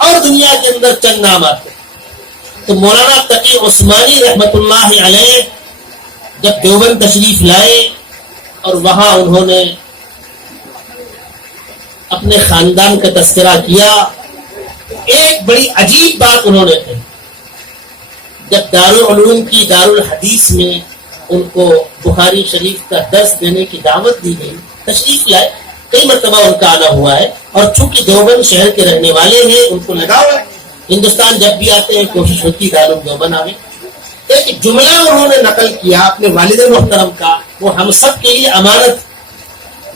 اور دنیا کے اندر چند نام آتے ہیں۔ تو مولانا تقی عثمانی رحمت اللہ علیہ جب دیوبند تشریف لائے اور وہاں انہوں نے اپنے خاندان کا تذکرہ کیا، ایک بڑی عجیب بات انہوں نے کہی۔ جب دارالعلوم کی دارالحدیث میں ان کو بخاری شریف کا درس دینے کی دعوت دی گئی، تشریف لائے، کئی مرتبہ ان کا آنا ہوا ہے، اور چونکہ دیوبند شہر کے رہنے والے ہیں ان کو لگا ہوا ہے، ہندوستان جب بھی آتے ہیں کوشش ہوتی دارالعلوم دیوبند آئے۔ ایک جملہ انہوں نے نقل کیا اپنے والد محترم کا، وہ ہم سب کے لیے امانت۔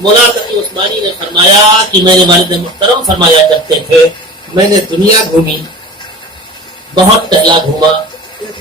مولانا تقی عثمانی نے فرمایا کہ میرے والد محترم فرمایا کرتے تھے، میں نے دنیا گھومی، بہت ٹہلا گھوما،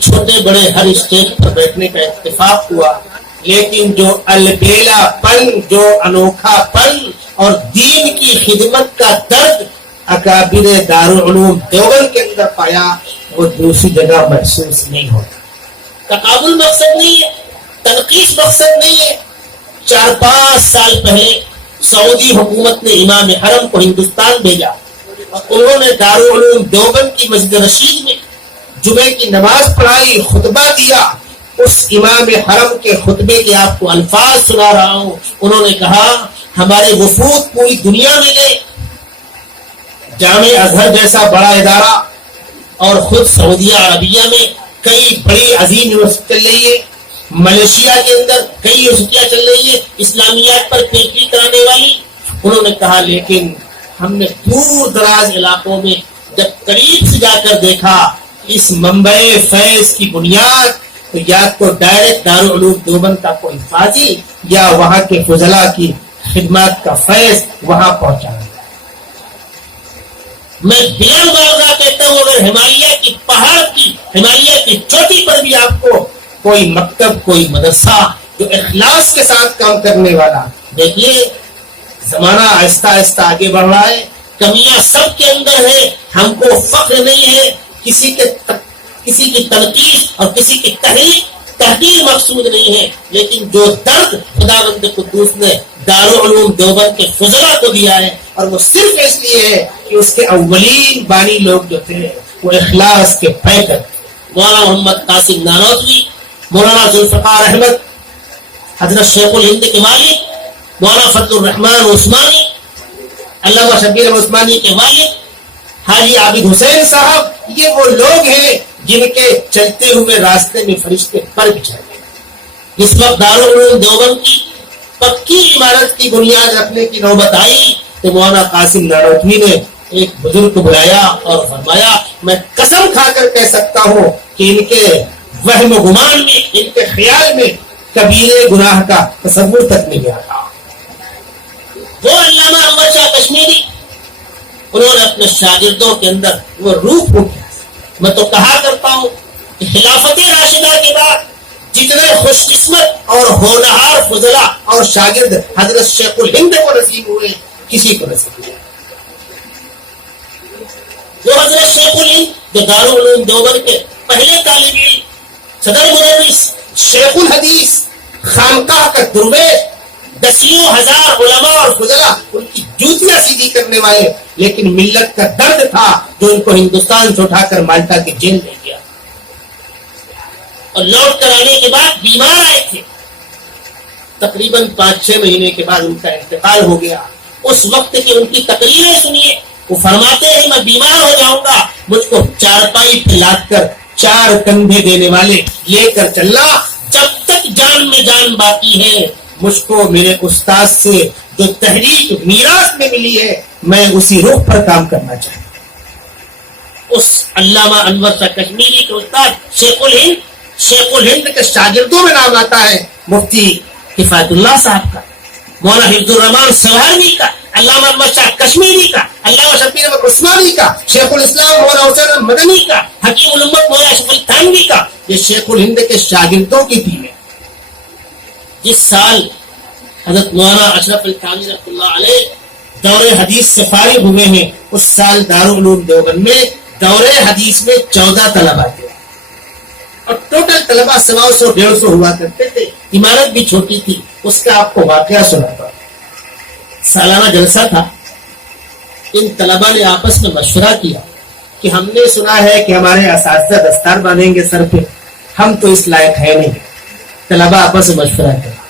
چھوٹے بڑے ہر اسٹیج پر بیٹھنے کا اتفاق ہوا، لیکن جو البیلا پن، جو انوکھا پن اور دین کی خدمت کا درد اکابر دارالعلوم دیوبند کے اندر پایا، وہ دوسری جگہ محسوس نہیں ہوتا۔ تقابل مقصد نہیں ہے، تنقیص مقصد نہیں ہے۔ 4-5 سال پہلے سعودی حکومت نے امام حرم کو ہندوستان بھیجا اور انہوں نے دارالعلوم دیوبند کی مسجد رشید میں جمعے کی نماز پڑھائی، خطبہ دیا۔ اس امام حرم کے خطبے کے آپ کو الفاظ سنا رہا ہوں۔ انہوں نے کہا ہمارے وفود پوری دنیا میں گئے، جامع ازہر جیسا بڑا ادارہ اور خود سعودیہ عربیہ میں کئی بڑی عظیم یونیورسٹی چل رہی ہے، ملیشیا کے اندر کئی یونیورسٹیاں چل رہی ہیں اسلامیات پر پی ایچ ڈی کرانے والی۔ انہوں نے کہا لیکن ہم نے دور دراز علاقوں میں جب قریب سے جا کر دیکھا اس منبع فیض کی بنیاد، تو یا تو ڈائریکٹ دارالعلوم دیوبند کا کوئی فاضل یا وہاں کے فضلاء کی خدمات کا فیض وہاں پہنچا ہے۔ میں بلا مبالغہ کہتا ہوں اگر ہمالیہ کی پہاڑ کی، ہمالیہ کی چوٹی پر بھی آپ کو کوئی مکتب، کوئی مدرسہ جو اخلاص کے ساتھ کام کرنے والا، دیکھیے زمانہ آہستہ آہستہ آگے بڑھ رہا ہے، کمیاں سب کے اندر ہے، ہم کو فخر نہیں ہے، کسی کی تنقید اور کسی کی تحقیر مقصود نہیں ہے، لیکن جو درد خداوند قدوس نے دارالعلوم دیوبند کے فضلاء کو دیا ہے، اور وہ صرف اس لیے ہے کہ اس کے اولین بانی لوگ جو تھے وہ اخلاص کے پیکر، مولانا محمد قاسم نانوتوی، مولانا ذوالفقار احمد، حضرت شیخ الہند کے والد مولانا فضل الرحمان عثمانی، علامہ شبیر عثمانی کے والد حاجی عابد حسین صاحب، یہ وہ لوگ ہیں جن کے چلتے ہوئے راستے میں فرشتے پر بچھائے گئے۔ اس وقت دارالعلوم دیوبند کی پکی عمارت کی بنیاد رکھنے کی نوبت آئی تو مولانا قاسم نانوتوی نے ایک بزرگ کو بلایا اور فرمایا میں قسم کھا کر کہہ سکتا ہوں کہ ان کے وہم و گمان میں، ان کے خیال میں کبیرے گناہ کا تصور تک نہیں آتا۔ وہ علامہ انور شاہ کشمیری، انہوں نے اپنے شاگردوں کے اندر وہ روح پھونکی۔ میں تو کہا کرتا ہوں کہ خلافت راشدہ کے بعد جتنے خوش قسمت اور ہونہار فضلاء اور شاگرد حضرت شیخ الہند کو نصیب ہوئے، کسی کو نصیب ہوئے۔ وہ حضرت شیخ الہند جو دارالعلوم دیوبند کے پہلے طالب علم، صدر مدرس، شیخ الحدیث، خانقاہ کا درویش، دسیوں ہزار علماء اور فضلاء ان کی جوتیاں سیدھی کرنے والے، لیکن ملت کا درد تھا جو ان کو ہندوستان سے اٹھا کر مالٹا کی جیل لے گیا، اور لوٹ کر آنے کے بعد بیمار آئے تھے، تقریباً 5-6 مہینے کے بعد ان کا انتقال ہو گیا۔ اس وقت کی ان کی تقریریں سنیے، وہ فرماتے ہیں میں بیمار ہو جاؤں گا، مجھ کو چارپائی پہ لاد کر 4 کندھے دینے والے لے کر چلنا، جب تک جان میں جان باقی ہے مجھ کو میرے استاد سے جو تحریک میراث میں ملی ہے میں اسی رخ پر کام کرنا چاہتا ہوں۔ اس علامہ انور شاہ کشمیری کے استاد شیخ الہند کے شاگردوں میں نام آتا ہے مفتی کفایت اللہ صاحب کا، مولانا حفظ الرحمان سوہروی کا، علامہ انور شاہ کشمیری کا، علامہ شبیر احمد عثمانی کا، شیخ الاسلام مولانا حسین مدنی کا، حکیم الامت مولانا اشرف علی تھانوی کا۔ یہ شیخ الہند کے شاگردوں کی ٹیم ہے۔ جس سال حضرت مولانا اشرف علی تھانوی رحمۃ اللہ علیہ دور حدیث سے فارغ ہوئے ہیں، اس سال دارالعلوم دیوبند میں دور حدیث میں 14 طلبا تھے، اور ٹوٹل طلبا 100-150 ہوا کرتے تھے، عمارت بھی چھوٹی تھی۔ اس کا آپ کو واقعہ سناتا ہوں۔ سالانہ جلسہ تھا، ان طلبا نے آپس میں مشورہ کیا کہ ہم نے سنا ہے کہ ہمارے اساتذہ دستار باندھیں گے سر پہ، ہم تو اس لائق ہے نہیں. طلبا آپس میں مشورہ کریں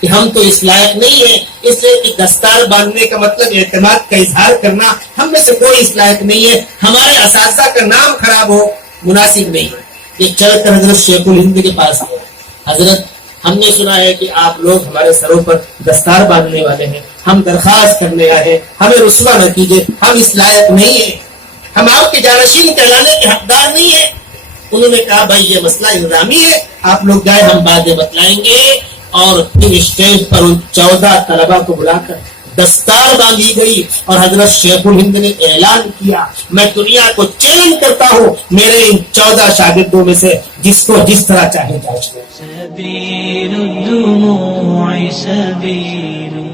کہ ہم تو اس لائق نہیں ہیں، اس لیے کہ دستار باندھنے کا مطلب اعتماد کا اظہار کرنا، ہم میں سے کوئی اس لائق نہیں ہے، ہمارے اساتذہ کا نام خراب ہو مناسب نہیں. یہ چل کر حضرت شیخ الہند کے پاس آئے. حضرت ہم نے سنا ہے کہ آپ لوگ ہمارے سروں پر دستار باندھنے والے ہیں، ہم درخواست کرنے آئے ہیں، ہمیں رسوا نہ کیجیے، ہم اس لائق نہیں ہیں، ہم آپ کے جانشین کہلانے کے حقدار نہیں ہیں. انہوں نے کہا بھائی یہ مسئلہ الزامی ہے، آپ لوگ جائے، ہم باتیں بتلائیں گے. اور پھر اسٹیج پر ان 14 طلبا کو بلا کر دستار باندھی گئی اور حضرت شیخ الہند نے اعلان کیا میں دنیا کو چیلنج کرتا ہوں میرے ان 14 شاگردوں میں سے جس کو جس طرح چاہے جائے. سبيل الدموع سبيل